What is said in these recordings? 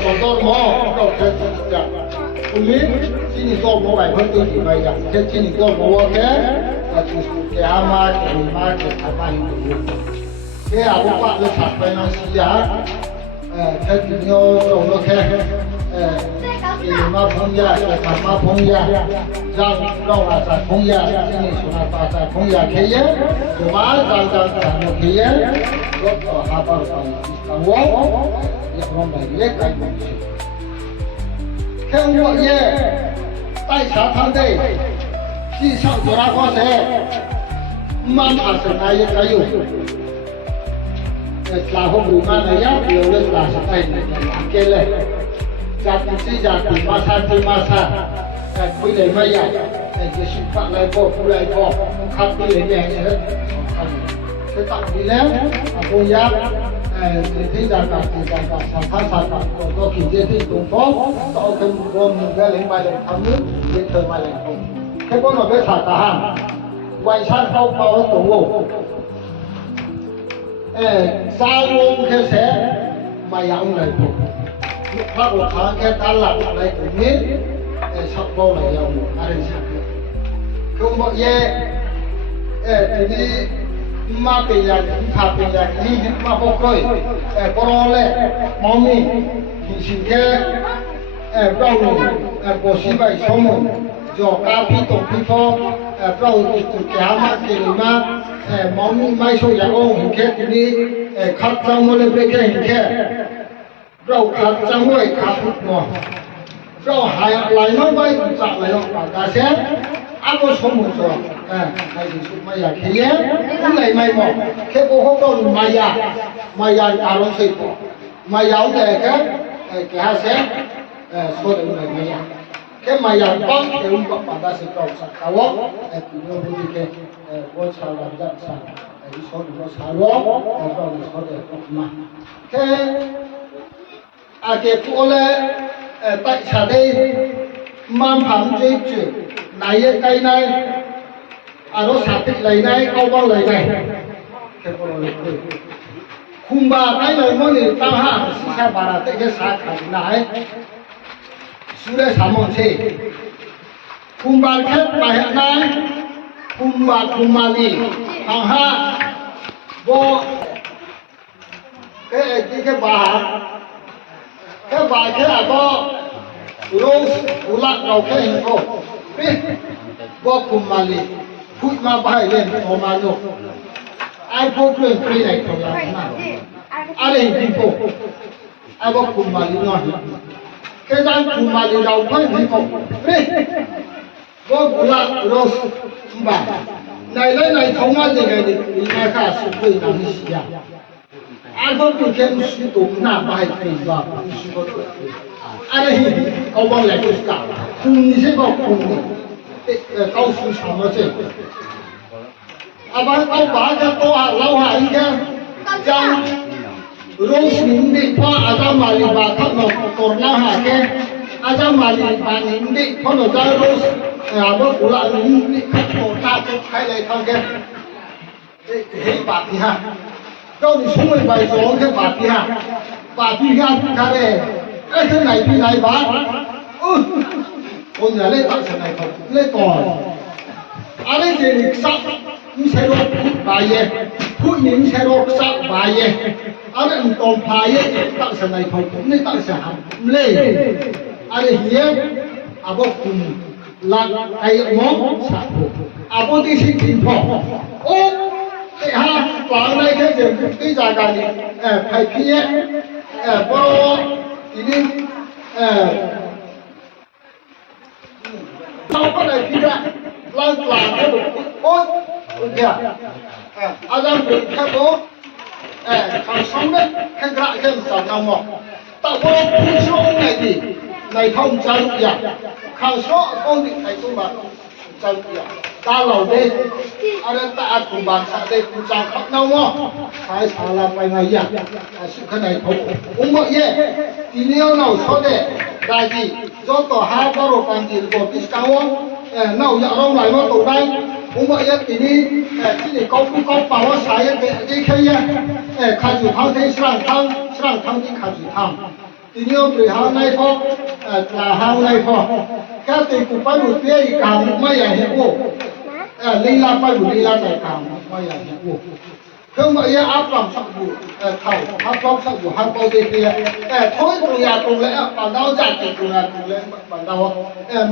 做么到这这样，我们今年做么来分都几百样，这今年做么的，就是给阿妈给妈给他妈有，给阿爸爸的产品呢是呀，这今年做么开，给妈朋友给他妈朋友，让阿在朋友，今年说那把在朋友开业，就把让开业，我哈巴帮我。Orang baik kan macam. Kalau ye, tai sahaja deh, si sang orang kau se, mana senai kayu. Selahu rumah naya, boleh selah sekai ni, kele. Jati si jati, masa, kuilai maya, jadi pak lagi pulai kaki lagi yang setak bila, aku ya. Thế ra cả sản xuất có kỳ chế thì cũng có thêm gồm cái lấy mai lên thắng nước lên thời mai lên không thế có nói với thả cả hàng quay sang không bao hết tổng ngộ sao luôn cái sẽ mày ông này lúc phát một tháng cái ta lạc lại cũng biết sắp bao này ông ai sắp không bao giờ thì đi ma pe ya ni tha pe ya ni ma ho koi poro le momi si ke prau ni ko si bai so mo jo ka phi to phi pho prau ki tu kya ma ke ma momi mai so ya ong ke ni khat chang mo le pe ke hin ke prau khat chang mo khat mo prau hai lai no bai cha lai no ka se a ko so mo so hay thì sụp mày à khi nhé cũng này mày mò khi cô không có mày à cả lông xịt mày áo để cái hai xe số lượng này mày à cái mày à băng thì ông bạn ta sẽ cầu sạch cao quá thì nó đi cái vô sao làm rất sao cái số lượng nó sao quá rồi số lượng mà cái cô là tại sao đây mang phẳng chơi chuyện này cái này nó sạch lấy này câu bao lấy này khung ba cái lời nói này tao ha sa bà là cái sa khẩn này suy ra sao mong thế khung ba khép bài hẹn này khung ba đi thằng ha vô cái bà cái là vô rose ulat đầu cái hình cô vô khung ba đi Put ma bahai lên hồ ma lô, ai phố truyền free này thôi là nào, ai lên đi phố, ai có cùng mà đi nói, cái gian cùng mà đi đầu phải đi phố, free, có bù la rose bà, này lấy này không ai gì này đi ngay cả sự free làm gì à, ai có bị kém sự tụng na bahai free vào, ai đây câu bằng lại cái cả, cùng như thế có cùng câu sự sao mà thế abang câu bà cái câu hạ lâu hạ ý cái trong rose nín đi qua ada mali bà khắp nó còn lâu hạ cái ada mali bà nín đi có nó ra rose abang phụ lại nín đi khắp nó ta cái khai lại thằng cái bà thì ha câu đi xuống mình bài gió cái bà thì ha cái này bà con nhà lấy tặng sản này không lấy còn anh ấy thì sắp xe đốt bài ye phút những xe đốt sắp bài ye anh ấy còn bài ye tặng sản này không cũng lấy tặng sản lấy anh ấy here à bố cùng là cái món sạch à bố đi xin tiền phò ô cái ha vào đây cái gì cái giá cả gì phải kia bố thì đi sau cái này đi ra lan tỏa cái được ôi kìa anh em được cái bố thằng sống đấy cái gạ cái sản nào mỏ tạo bố cái số này gì này không chân kìa thằng số con định này tôi bảo chân kìa ta lầu đây anh em ta cùng bàn xã đây cùng chàng khắp nhau mỏ phải xả làm bài này à sự cái này không cũng vậy nhé thì nếu nào số đây đại gì do tòa hai bao đồ càng gì của cái cao nào giờ đâu lại nó tụ đây cũng vậy thì đi chỉ để có bảo nó xài cái kia khai chủ thang thế sang thang đi khai chủ thang ทีนี้บริหารในพ่อตาหางในพ่อแค่ติดกูไปบุตรเตี้ยอีกคำไม่อยากเห็นกูลีลาไปบุตรลีลาใจคำไม่อยากเห็นกูคือเมื่ออัพลำสักบุเท่าอัพลำสักบุฮันโปเดียท้อยตรงยาตรงแล้วปันดาวจัดตรงยาตรงแล้วปันดาว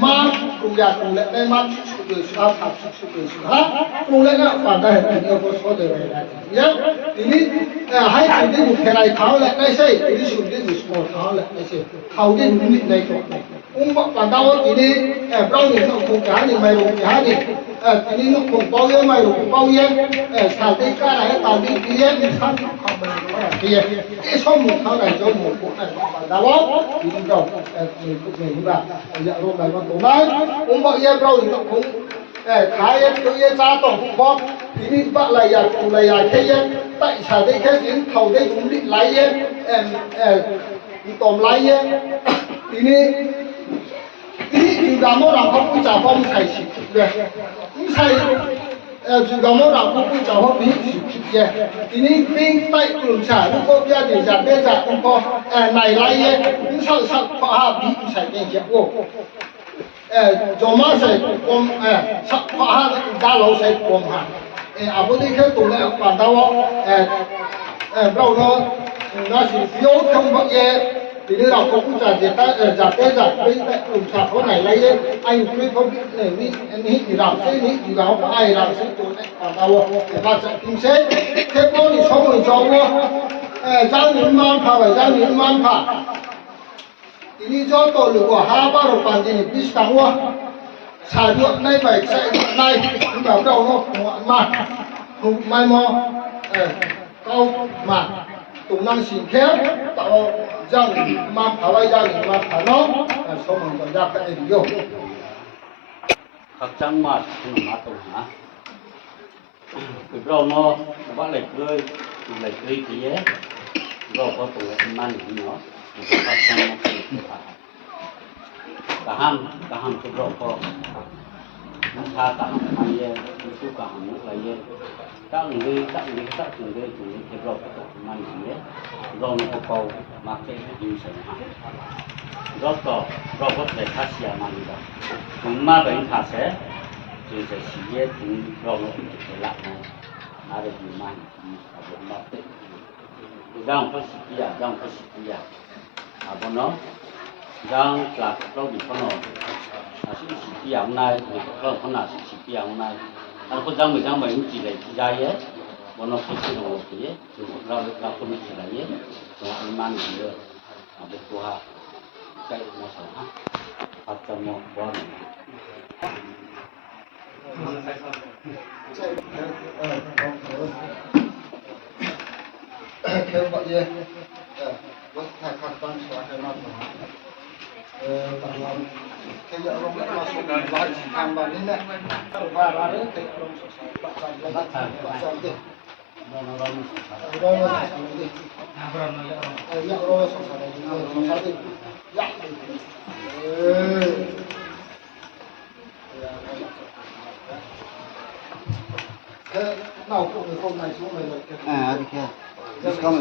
มาตรงยาตรงแล้วได้มาสุดเลยสุดท้ายสุดเลยสุดฮะตรงแล้วนะปันดาวเห็นเดียวก็สอดเลยนะยังทีนี้ให้สุดที่บุกใครเขาแหละไม่ใช่ทีนี้สุดที่บุกสมองเขาแหละไม่ใช่เขาที่บุกในตัวปันดาวทีนี้เราเนี่ยต้องคงการนี่ไม่รู้การนี่ทีนี้ต้องคงเป้าเยอะไม่รู้เป้าเยอะชาติการอะไรตอนนี้ที่ยังมีขั้นเขาไม่รู้อะไรที่ที่สมมุติเขาไหนสมมุติพวกนั้นปันดาวทีนี้เรามีพวกนี้บ้างอยากรู้อะไรก็ตรงนั้นบอกเยอะเราต้องคงขายตัวเยอะจ้าต้องพอทีนี้บ้านอะไรอยากตรงอะไรอยากแค่เยอะแต่ชาติแค่สิ่งเขาได้คุ้มดิไหลเยอะตอมไหลเยอะทีนี้อยู่กับโมเราเขาพูดจาพอมใส่สิเลยไม่ใช่อยู่กับโมเราเขาพูดจาพอมีสิเลยทีนี้ปิ้งไปกลุ่มชาลูกก็เบี้ยเดี๋ยวจะเบี้ยจะต้องพอไหนไหลเยอะไม่ใช่สักพอหาบีใส่เป็นเจ้าโอ้จอมาใส่กลมสักพอหาดาเราใส่กลมหาอาบุตรแค่ตัวเล็กปันดาวเราเนาะน่าสิโยกทั้งหมดเยอะทีนี้เราก็จะจับเป็นกลุ่มชาเขาไหนไรเยอะไอ้คุยเขานี่เราเส้นนี้เราไอ้เราเส้นตัวนี้เราว่าจะกินเส้นแค่พวกนี้สองคนสองว่าเจ้าหนุ่มมันพาไปเจ้าหนุ่มมันพาทีนี้เจ้าตัวหรือว่าห้าบาทปันจีนพิสตังว่าชาด้วยในไปใส่ในแบบเราเนาะมาถูกไม่มอเขามาตรงนั้นสิ่งแค่ต่อจังมาพาไว้จังมาพาน้องสมมติจะไปเดียวขับจังมาถึงมาตรงหาคือเราเนาะว่าเหล็กเลยเหล็กเลยที่เราก็ตัวมันเนาะขับจังมาถึงกะห้ามคือเราก็มันพากะมาเยอะมันสู้กะห้ามอะไรเยอะตั้งเลยถึงเราก็ตัวมันเยอะเราเนี่ยก็มาเก็บยืมเสนาเราก็ได้ค่าเสียมาดีกว่าถึงมาเป็นค่าเสีย就是企业ถึงเราเนี่ยจะละนะอะไรอยู่มันเอาไปมาเก็บยังก็สิบปีเอาไปเนาะยังหลักเราดีพอเนาะสิบปีอย่างไรเราขนาดสิบปีอย่างไรอันก็ยังไม่จีเลยจีได้ยังวันนั้นก็สิเราโอเคเราคนจีได้ยังตัวอันมันเยอะเอาไปตัวใจมาสองอาจจะมองว่าเขียวแบบเยอะวัดถ่ายขัดตั้งสวดให้มาหน่อยตอนเราแค่จะลงมาส่งบ้านทางบ้านนี่แหละว่าเราเนี่ยแค่ลงปัจจัยละปัจจัยเด็กเราอยากรอสงสารเด็กอยากเราพวกนี้คนไหนช่วยเลยโอเคdiscount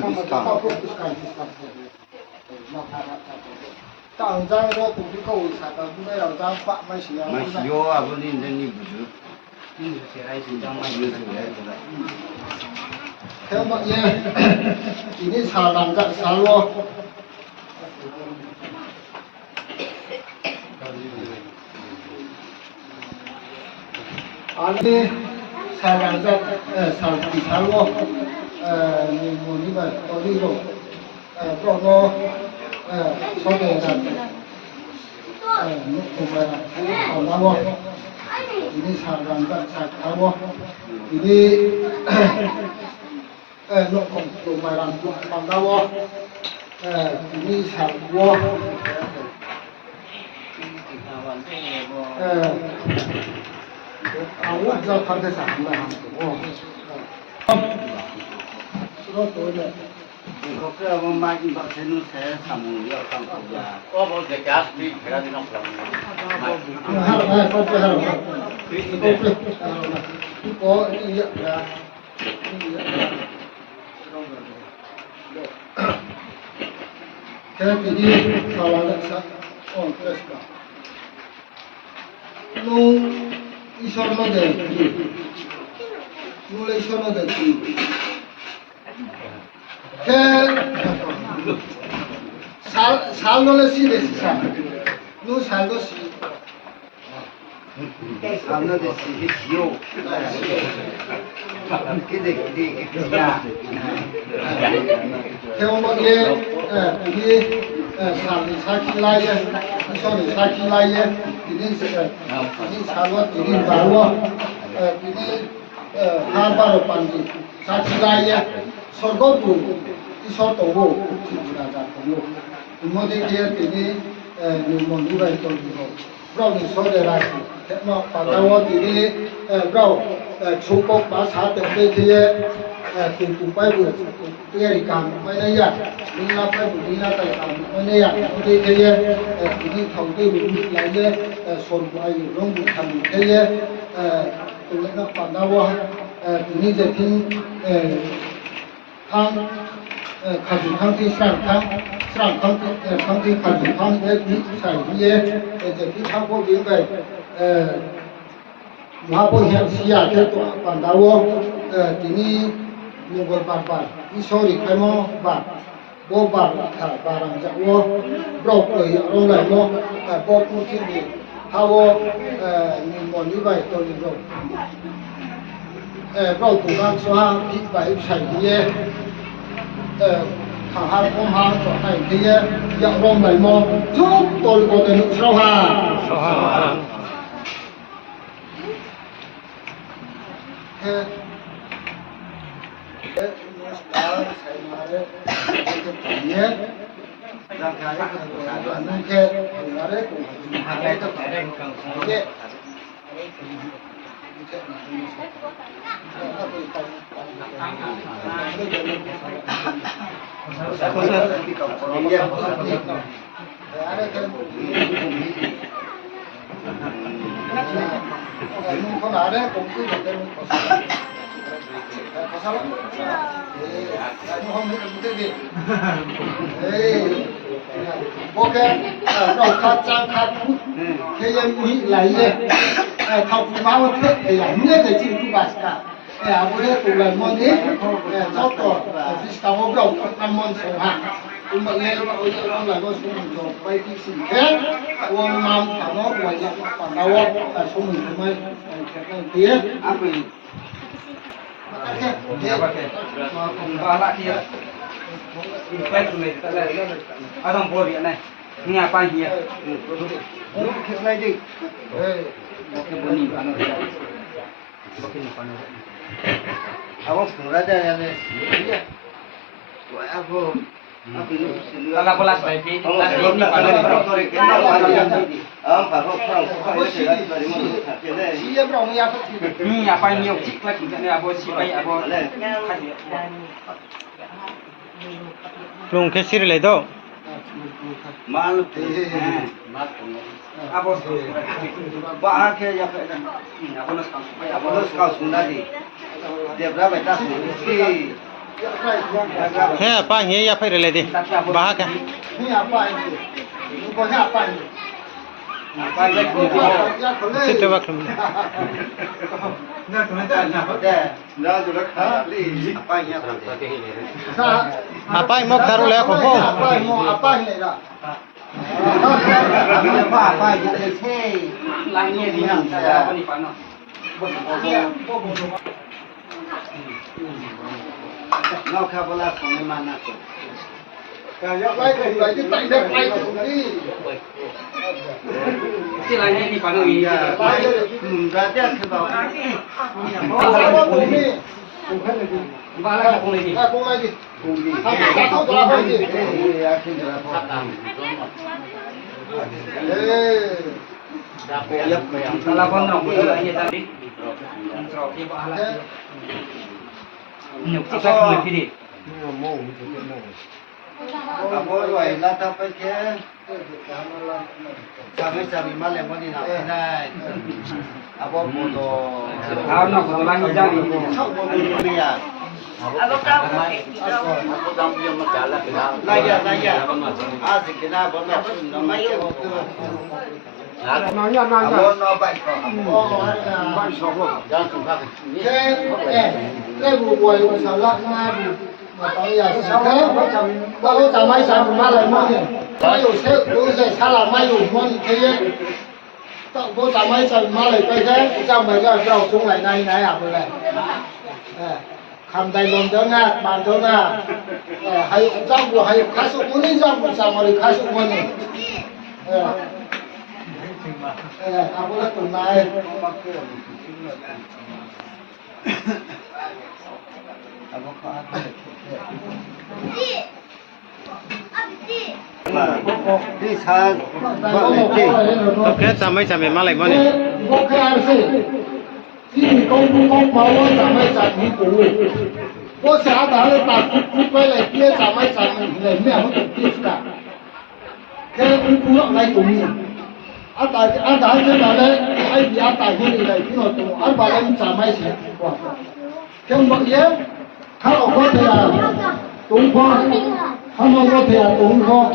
当张说东西够才的，没有张发没需要。没需要啊，不是你不是，你是谁还是张买有谁来着？theo mọi người chỉ đi xào làm dạng xào luôn anh đi xào làm dạng xào chỉ xào luôn mình muốn như vậy có đi rồi cho nó sau này là lúc cùng là còn làm luôn chỉ đi xào làm dạng xào luôn chỉ đi nó còn tụ mày làm bằng đâu đi sạch vô ông do tham gia sản là hàng của nó tối đấy có cái ông mai cũng bảo thế nó sẽ làm nhiều trong công việc có bao giờ cá đi phải ra đi nông làm có ý nghĩa là Jadi kalau ada on terus nu isor no de nu le isor no de ke sal no le si de sa nu sal do si सामने से सीधे जियो किधर किधर ke mo ye ni sa ki la ye isor ni sa ki la ye ni sa lo ni ba lo ni ha ba lo pan ji sa ki la ye sor go tu isor to go si na ja to lo mo de ke ni ni mo ni ba to ni ho bro ni so de la si mà bà wo thì đi rau chú cốc bà xã được đây thì từ từ bay vừa từ đi cầm bay này ya đi na bay vừa đi na tay cầm bay này ya đây thì đi thầu đây vừa lại đây sồn bay vừa rong vừa thằng thế từ lúc đó bà wo thì đi giờ thì thang khởi thang thì sang thang thì khởi thang đấy đi sai đi giờ thì thang có việc vậy Mapo yang siap itu pandawo ini mungkin apa isori kemo bar bobar thar barang jawo brok koi orang lain mo bok mungkin di hawo ni moni bai to ni ro brok bukan soal hit bai sai dia thằng hai con hai chỗ này kia yang orang lain mo chúc tôi có thể được sao ha không đã đấy cũng cứ được tên có sao lắm không biết cái gì ok đầu khát trang khát phút thế em nghĩ lại gì thọc máu thế thì là nhất là chịu tu bát cả bữa nay tụi lần món ấy cháu tỏ fish tàu đầu năm món sầu hạt nhưng mà nghe nó là có số mình rồi quay đi xin khác uống năm thằng nó quay lại còn đâu là số mình mới cái tía áp mình ba lại kia quay tụi này ở trong phố điện này nghe ba hier lúc khi này đi một cái bốn nghìn bạn rồi một cái bạn rồi ông phụ ra đây này apa Kalau pola sebaik ông là ini pada tôi cái nào ông phải không phải cái gì đấy mà cái này si em rong ya phát ni apa ini cik lagi ni apa si baik apa Long cái xí này đó. mà lúc thì apa ba cái ya phải apa nak supaya apa lu kau sudah di dia berapa tas ni He pa he ya phải lại đi. Ba cái. ni apa ini ni có apa ini apa lagi Sẽ tôi bắt luôn. Ada, dah tu lah khá đi apa ya sa Apa yang mau taruh leh kau? apa ini dah apa jadi say lainnya di mana apa ni pano ngau khá bola xong mana tu lại cái tay đẹp tay của đi si lainnya di pano ini ra dia ke bawah ba lagi pun lagi cùng này đi cùng đi không có đâu đi akhir jalan salah pun nak buat lagi tadi trofi bahala nyuk cik lagi pilih apa rồi là tao phải cái kami malam ni nak naik apa bodoh Kalau nak foto lagi jadi. dia Aku dah punya masalah kenal. Laya. Asik kena bono nama itu. Abon no baik kok. Jangan suka ni. 这部我有想了，那部我当然是看，我咱们上买来买的，咱有车有些车了买有么的可以，我咱们上买来对的，咱们个要中来那啊，对不对？哎，看在龙城啊，满洲啊，还有咱们还有开始我们咱们的开始我们，阿不拉东来。Đi xa bọn này đi. Ok, chả mấy chả mấy má lại món này. Ok, anh xin. Xin công báo chả mấy chả mấy củ. Có xã đã lên đặt cú quay lại kia chả mấy chả mấy này mẹ không được tiếp cả. Cái cú lọ này của mình. Anh đã thế mà đấy, anh bị anh tại cái này cái nó tụ, anh bảo anh chả mấy chả. Cái mọi嘢, kalau có thể là đúng không? Không có thể là đúng không?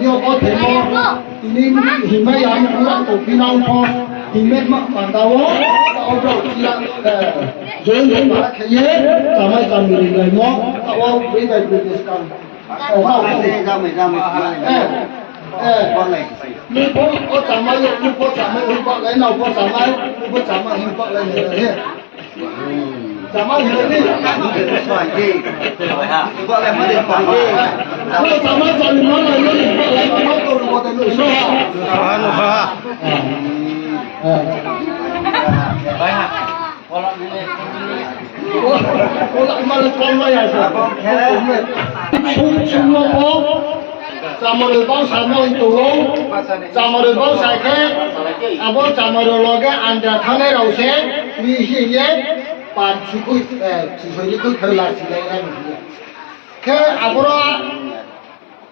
Nếu có thể mà thì nên thì mấy anh cũng là tổ phi nông không? Thì mấy mặt bản tàu ông rồi chỉ là dưới mà cái gì chả mấy chả mình người nó ông bây giờ bị cái gì Ra mày con này. nếu có chả mấy nếu có chả mấy không có cái nào có chả mấy có chả mấy không có cái này chả mấy người đi Xoài gì? Bọn này mới được xoài gì? kalau chả mấy chả mình nói là nó lại có nói tôi có thể nói số Khó, nó khó. Baik ha. Kalau ni cô lại mà là con này à sao chung nó có chả mà được bao sản nó tụ lông chả mà được bao sản khác à bao chả mà được lo cái ăn ra thằng này đầu xe vì hiện nhé bạn chỉ phải đi thời là chỉ lấy em cái à bao đó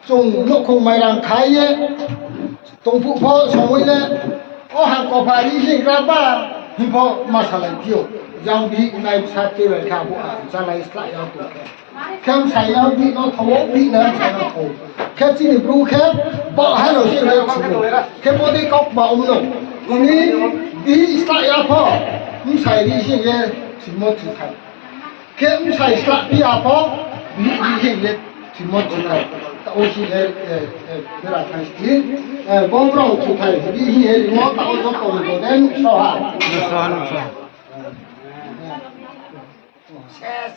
dùng lúc không mày làm khai nhé tổng phụ phó xong rồi nè có hàng có phải đi hiện ra ba hình phó mà sao lại tiêu giang bị này sát tiêu lại cả bộ ra lại lại ao tụ cái sai nó bị nó thấu bị nó sai nó thấu cái chỉ được lu cái bỏ hai đầu tiên là cái bộ đi cọc bảo ông nó còn đi lại ao phó không sai đi hiện cái chỉ một chữ thay cái không sai lại đi ao phó đi hiện cái chỉ một chữ thay tạo chỉ cái là thay gì bao lâu chữ thay đi hiện nó tạo cho cầu của đến sao hả Nó khó, nó khó. Yes.